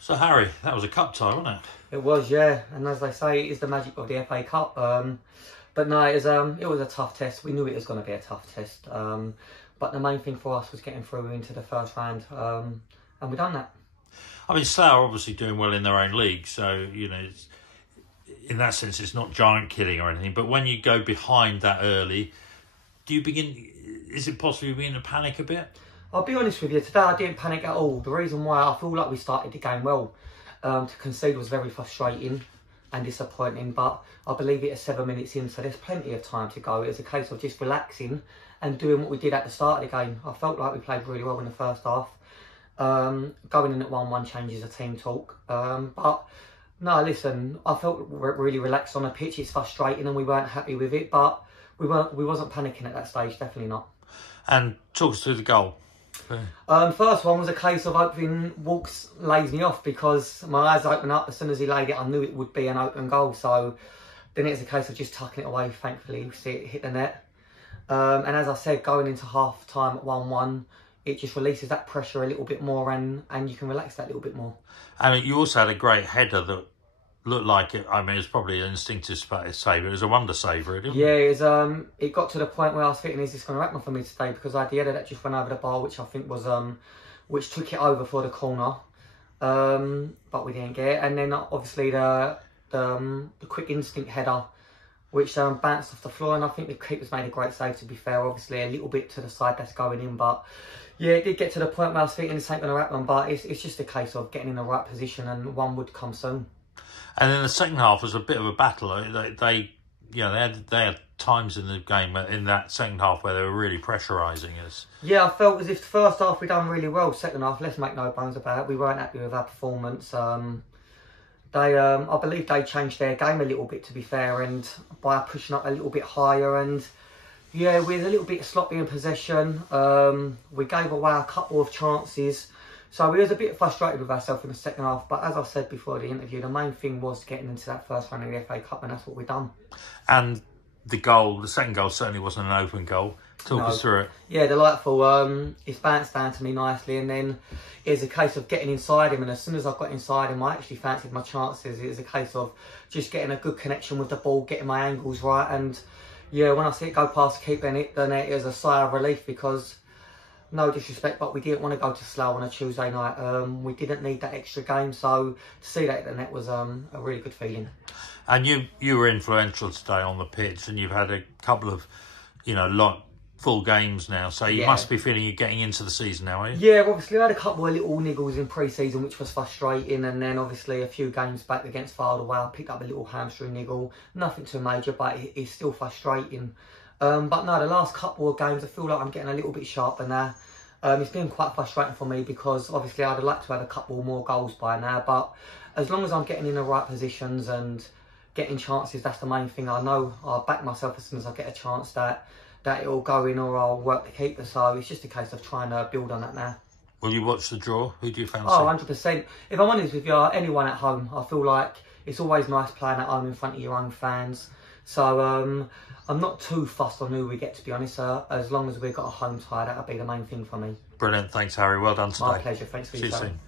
So Harry, that was a cup tie, wasn't it? It was, yeah. And as they say, it is the magic of the FA Cup. But no, it was a tough test. We knew it was going to be a tough test. But the main thing for us was getting through into the first round, and we done that. I mean, Slough are obviously doing well in their own league, so you know, in that sense, it's not giant killing or anything. But when you go behind that early, do you begin? Is it possible you begin to panic a bit? I'll be honest with you, today I didn't panic at all. The reason why, I feel like we started the game well. To concede was very frustrating and disappointing, but I believe it is 7 minutes in, so there's plenty of time to go. It was a case of just relaxing and doing what we did at the start of the game. I felt like we played really well in the first half. Going in at 1-1 changes the team talk. But no, listen, I felt really relaxed on the pitch. It's frustrating and we weren't happy with it, but we wasn't panicking at that stage, definitely not. And talk us through the goal. First one was a case of opening. Walks lays me off because my eyes opened up as soon as he laid it. I knew it would be an open goal, so then it's a case of just tucking it away. Thankfully, we see it hit the net. And as I said, going into half time at 1-1, it just releases that pressure a little bit more, and you can relax that little bit more. I mean, you also had a great header that looked like it. I mean, it was probably an instinctive save. It was a wonder saver, didn't it? Yeah, it was. It got to the point where I was thinking, is this going to happen for me today? Because I had the header that just went over the bar, which I think was which took it over for the corner, but we didn't get it. And then obviously the quick instinct header, which bounced off the floor, and I think the keeper's made a great save. To be fair, obviously a little bit to the side that's going in, but yeah, it did get to the point where I was thinking this ain't going to happen. But it's just a case of getting in the right position, and one would come soon. And then the second half was a bit of a battle. They had times in the game in that second half where they were really pressurising us. Yeah, I felt as if the first half we done really well. Second half, let's make no bones about it, we weren't happy with our performance. I believe they changed their game a little bit, to be fair, and by pushing up a little bit higher, and yeah, with a little bit sloppy in possession. We gave away a couple of chances. So we was a bit frustrated with ourselves in the second half, but as I said before the interview, the main thing was getting into that first round of the FA Cup, and that's what we've done. And the second goal certainly wasn't an open goal. Talk us through it. Yeah, delightful. It's bounced down to me nicely, and then it was a case of getting inside him, and as soon as I got inside him, I actually fancied my chances. It was a case of just getting a good connection with the ball, getting my angles right, and yeah, when I see it go past the keeper and hit the net, it was a sigh of relief because, no disrespect, but we didn't want to go to Slough on a Tuesday night. We didn't need that extra game, so to see that at the net was a really good feeling. And you were influential today on the pitch, and you've had a couple of, full games now, so you must be feeling you're getting into the season now, are you? Yeah, obviously I had a couple of little niggles in pre-season, which was frustrating, and then obviously a few games back against Fylde, I picked up a little hamstring niggle. Nothing too major, but it's still frustrating. But no, the last couple of games, I feel like I'm getting a little bit sharper now. It's been quite frustrating for me because obviously I'd like to have a couple more goals by now, but as long as I'm getting in the right positions and getting chances, that's the main thing. I know I'll back myself as soon as I get a chance that it'll go in, or I'll work the keeper, so it's just a case of trying to build on that now. Will you watch the draw? Who do you fancy? Oh, 100%. If I'm honest with you, anyone at home, I feel like it's always nice playing at home in front of your own fans. So I'm not too fussed on who we get, to be honest. As long as we've got a home tie, that'll be the main thing for me. Brilliant. Thanks, Harry. Well done today. My pleasure. Thanks for your time. See you soon.